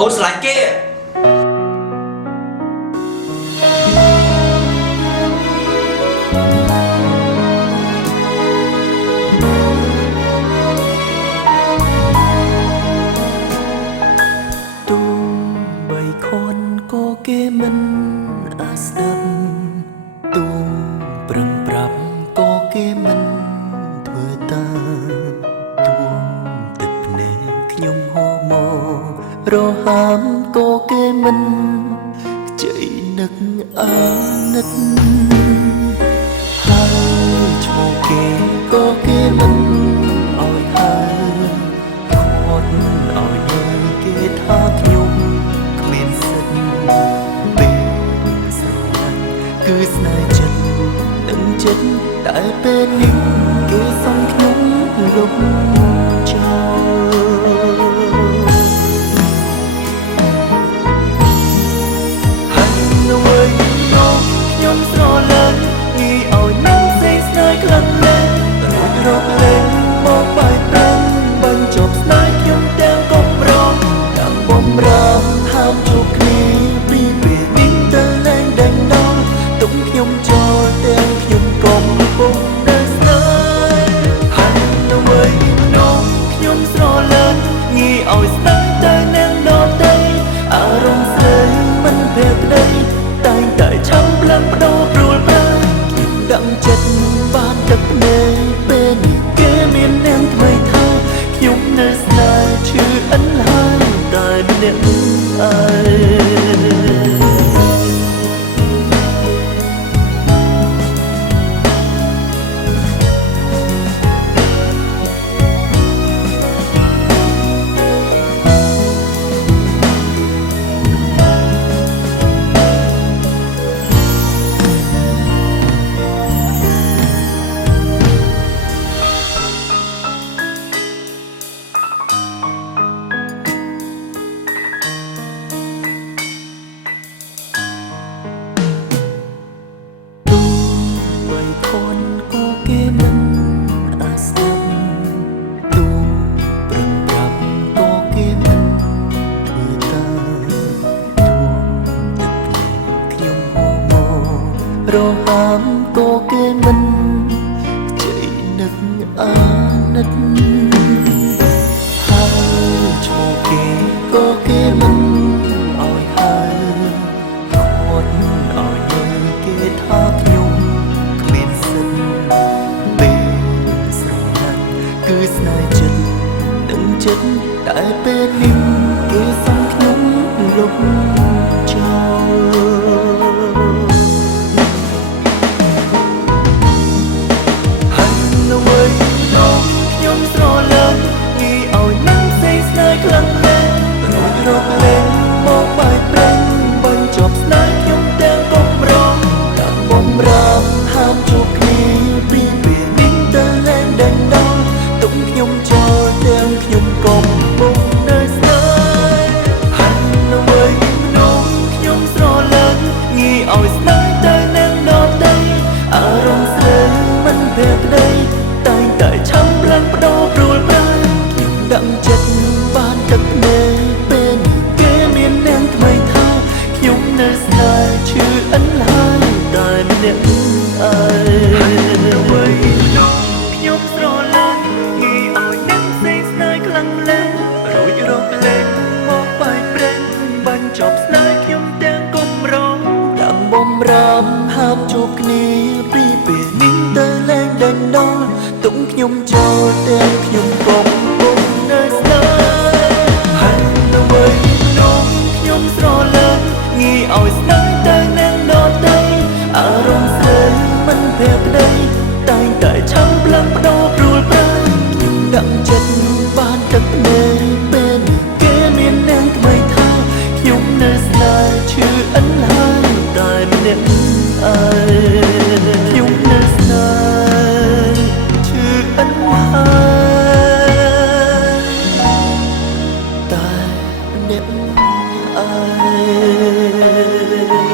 អូនស្រឡាញ់គេទូបីខនក៏គេមិនអាស្ដាប់ទូប្រឹងប្រាប់ក៏គេមិនធ្វើតាមទួងទឹកភ្នែកខ្ញុំហូរមករហាមក៏គេមិនខ្ចីនឹកអាណិតហើយឈ្មោះគេក៏គេមិនឲ្យហើយខត់ឲ្យមើលគេថាខ្ញុំគ្មានសិទ្ធពេលស្រឡាញ់គឺស្នេហ៍ចិត្តនឹងចិត្តតែពេលនេះគេសងខ្ញុំលុបចោលនៅវិញនោះខ្ញុំស្រឡាញ់ងាយឲ្យនឹងផ្សេងស្នេហ៍ខ្លាំងណាស់រួចរកលេងមកបាយប្រាំងបញ្ចប់ស្នេហ៍ខ្ញុំទាំងកុំរងទាំងបំរាមហាមជួបគ្នាពីពេលនេះទៅលែងដេញដោលទុកខ្ញុំចោលទាំងខ្ញុំកំពុងនៅស្នេហ៍ហើយនៅវិញនោះខ្ញុំស្រឡាញ់ងាយឲ្យស្នេហ៍ទៅនឹងដទៃអារម្មណ៍ស្រីមិនភ័យក្តីតែងតែឆាំផ្លាស់ប្ដូរព្រួលប្រាខ្ញុំដឹងចិត្តបានទឹកភ្នែកពេលនេះគេមាននាងថ្មីថាខ្ញុំនៅស្នេហ៍ឈឺអិនហើយតែម្នាក់អើយខនក៏គេមិនអាស្ដាប់ទូប្រឹងប្រាប់ក៏គេមិនធ្វើតាមទួងទឹកភ្នែកខ្ញុំហូរមករហាមក៏គេមិនខ្ចីនឹកអាណិតហើយឈ្មោះគេក៏គេមិនឲ្យហើយខត់ឲ្យមើលគេថាខ្ញុំពេលស្រឡាញ់គឺស្នេហ៍ចិត្តនឹងចិត្តតែពេលនេះគេសងខ្ញុំលុបចោលហើយនៅវិញនោះខ្ញុំស្រឡាញ់ងាយឲ្យនឹងផ្សេងស្នេហ៍ខ្លាំងណាស់រួចរកលេងមកបាយប្រេងបញ្ចប់ស្នេហ៍ខ្ញុំទាំងកុំរងទាំងបំរាមហាមជួបគ្នាពីពេលនេះទៅលែងដេញដោលទុកខ្ញុំចោលទាំងខ្ញុំកំពុងនៅស្នេហ៍ហើយនៅវិញនោះខ្ញុំស្រឡាញ់ងាយឲ្យស្នេហ៍ទៅនឹងដទៃអារម្មណ៍ស្រីមិនភ័យក្តីតែងតែឆាំផ្លាស់ប្ដូរព្រួលប្រាខ្ញុំដឹងចិត្តបានទឹកភ្នែកពេលនេះគេមាននាងថ្មីថាខ្ញុំនៅស្នេហ៍ឈឺអិនហើយតែម្នាក់អើយនៅវិញនោះខ្ញុំស្រឡាញ់ងាយឲ្យនឹងផ្សេងស្នេហ៍ខ្លាំងណាស់រួចរកលេងមកបាយប្រេងបញ្ចប់ស្នេហ៍ខ្ញុំទាំងកុំរងទាំងបំរាមហាមជួបគ្នាពីពេលនេះទៅលែងដេញដោលទុកខ្ញុំចោលទាំងខ្ញុំកំពុងនៅស្នេហ៍ហើយនៅវិញនោះខ្ញុំស្រឡាញ់ងាយឲ្យស្នេហ៍ទៅនឹងដទៃអារម្មណ៍ស្រីមិនភ័យក្តីតែងតែឆាំផ្លាស់ប្ដូរព្រួលប្រាខ្ញុំដឹងចិត្តបានទឹកភ្នែកពេលនេះគេមាននាងថ្មីថាខ្ញុំនៅស្នេហ៍ឈឺអិនហើយតែម្នាក់អើយខ្ញុំនៅស្នេហ៍ឈឺអិនហើយតែម្នាក់អើយ